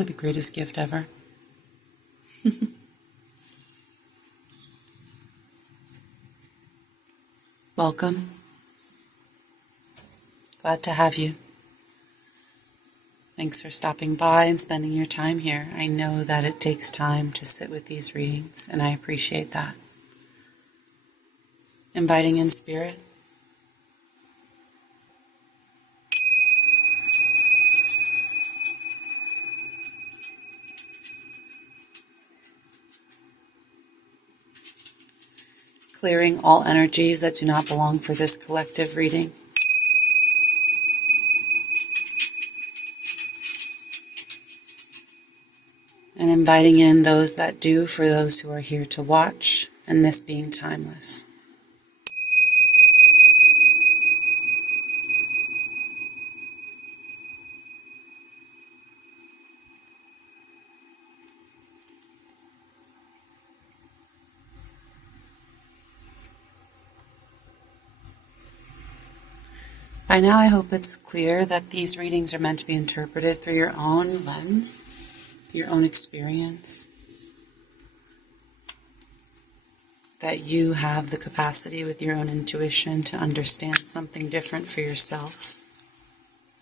probably the greatest gift ever. Welcome. Glad to have you. Thanks for stopping by and spending your time here. I know that it takes time to sit with these readings, and I appreciate that. Inviting in spirit. Clearing all energies that do not belong for this collective reading. And inviting in those that do for those who are here to watch, and this being timeless. By now, I hope it's clear that these readings are meant to be interpreted through your own lens, your own experience, that you have the capacity with your own intuition to understand something different for yourself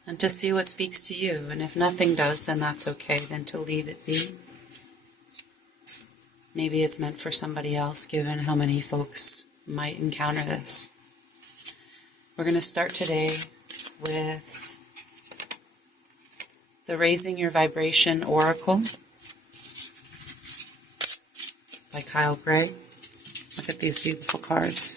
and to see what speaks to you. And if nothing does, then that's okay, then to leave it be. Maybe it's meant for somebody else, given how many folks might encounter this. We're going to start today with the Raising Your Vibration Oracle by Kyle Gray. Look at these beautiful cards.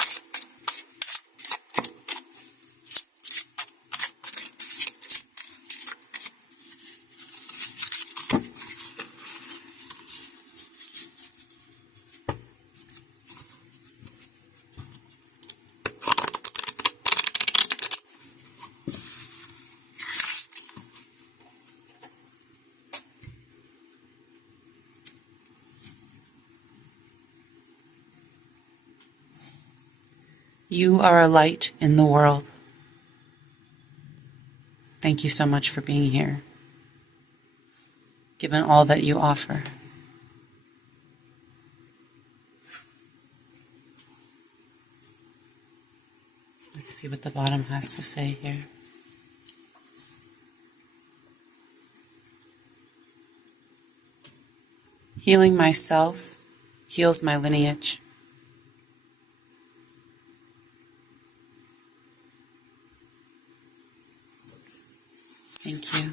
You are a light in the world. Thank you so much for being here, given all that you offer. Let's see what the bottom has to say here. Healing myself heals my lineage. Thank you.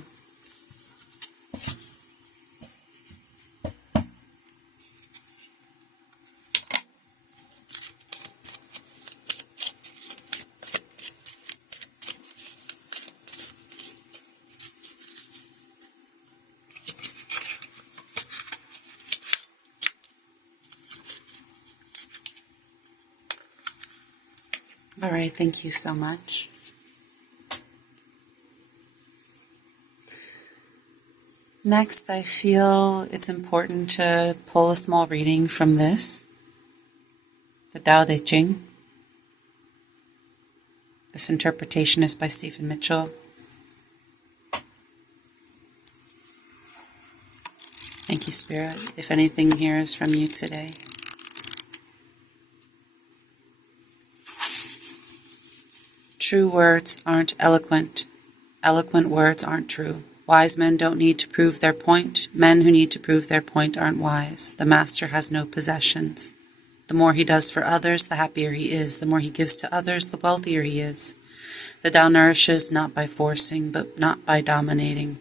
All right, thank you so much. Next, I feel it's important to pull a small reading from this, the Tao Te Ching. This interpretation is by Stephen Mitchell. Thank you, Spirit. If anything here is from you today. True words aren't eloquent. Eloquent words aren't true. Wise men don't need to prove their point. Men who need to prove their point aren't wise. The master has no possessions. The more he does for others, the happier he is. The more he gives to others, the wealthier he is. The Tao nourishes not by forcing, but not by dominating.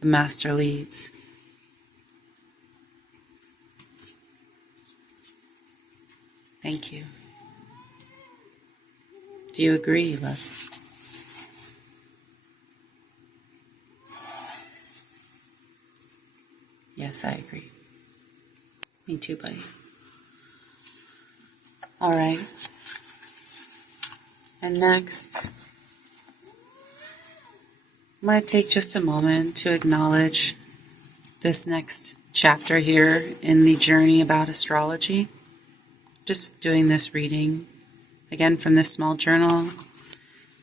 The master leads. Thank you. Do you agree, love? Yes, I agree. Me too, buddy. All right. And next, I'm going to take just a moment to acknowledge this next chapter here in the journey about astrology. Just doing this reading, again, from this small journal,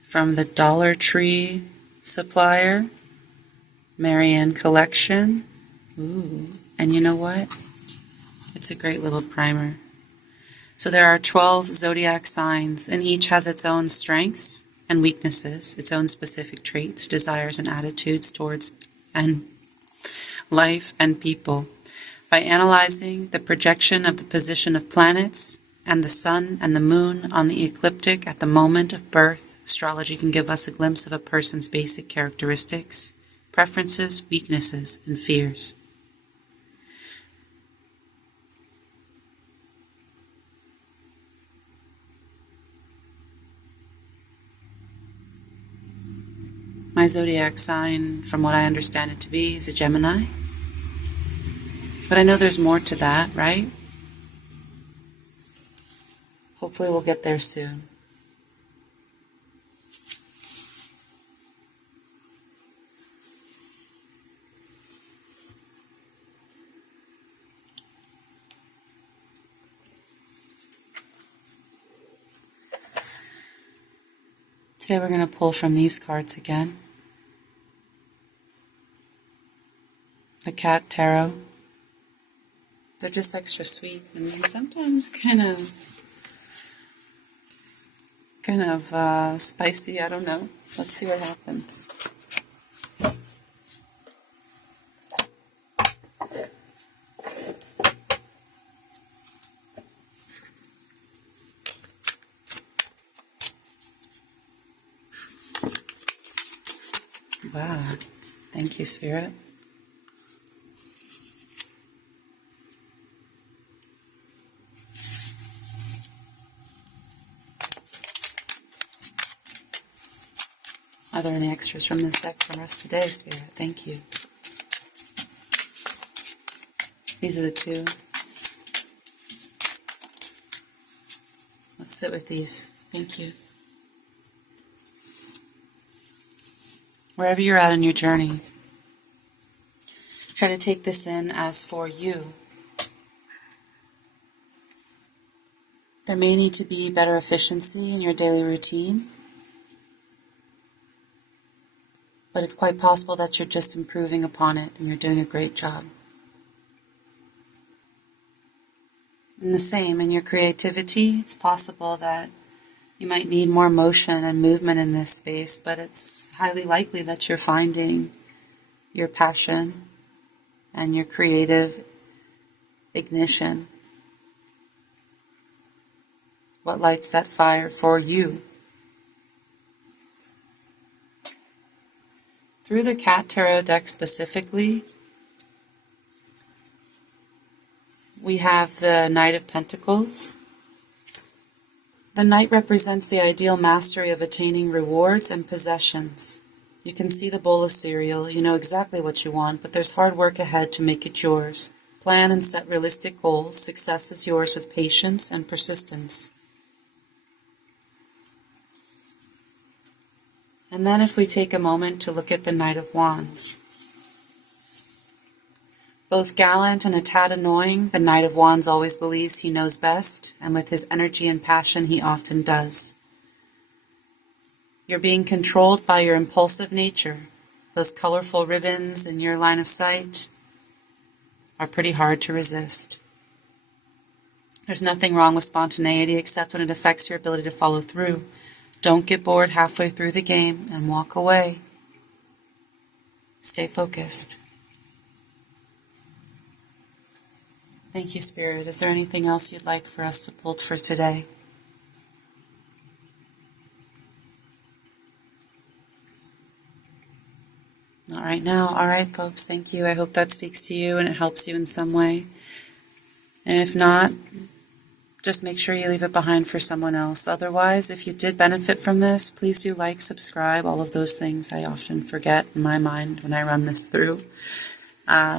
from the Dollar Tree supplier, Marianne Collection. Ooh, and you know what? It's a great little primer. So there are 12 zodiac signs, and each has its own strengths and weaknesses, its own specific traits, desires, and attitudes towards and life and people. By analyzing the projection of the position of planets and the sun and the moon on the ecliptic at the moment of birth, astrology can give us a glimpse of a person's basic characteristics, preferences, weaknesses, and fears. My zodiac sign, from what I understand it to be, is a Gemini. But I know there's more to that, right? Hopefully we'll get there soon. Today we're going to pull from these cards again. The Cat Tarot. They're just extra sweet. I mean, sometimes kind of spicy. I don't know. Let's see what happens. Wow. Thank you, Spirit. Are there any extras from this deck for us today, Spirit? Thank you. These are the two. Let's sit with these. Thank you. Wherever you're at in your journey, try to take this in as for you. There may need to be better efficiency in your daily routine, but it's quite possible that you're just improving upon it and you're doing a great job. And the same in your creativity, it's possible that you might need more motion and movement in this space, but it's highly likely that you're finding your passion and your creative ignition. What lights that fire for you? Through the Cat Tarot deck specifically, we have the Knight of Pentacles. The Knight represents the ideal mastery of attaining rewards and possessions. You can see the bowl of cereal, you know exactly what you want, but there's hard work ahead to make it yours. Plan and set realistic goals. Success is yours with patience and persistence. And then if we take a moment to look at the Knight of Wands. Both gallant and a tad annoying, the Knight of Wands always believes he knows best, and with his energy and passion he often does. You're being controlled by your impulsive nature. Those colorful ribbons in your line of sight are pretty hard to resist. There's nothing wrong with spontaneity except when it affects your ability to follow through. Don't get bored halfway through the game and walk away. Stay focused. Thank you, Spirit. Is there anything else you'd like for us to pull for today? Not right now. All right, folks. Thank you. I hope that speaks to you and it helps you in some way. And if not, just make sure you leave it behind for someone else. Otherwise, if you did benefit from this, please do like, subscribe, all of those things I often forget in my mind when I run this through,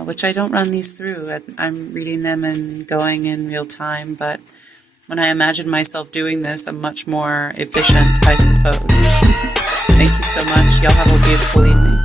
which I don't run these through. I'm reading them and going in real time, but when I imagine myself doing this, I'm much more efficient, I suppose. Thank you so much. Y'all have a beautiful evening.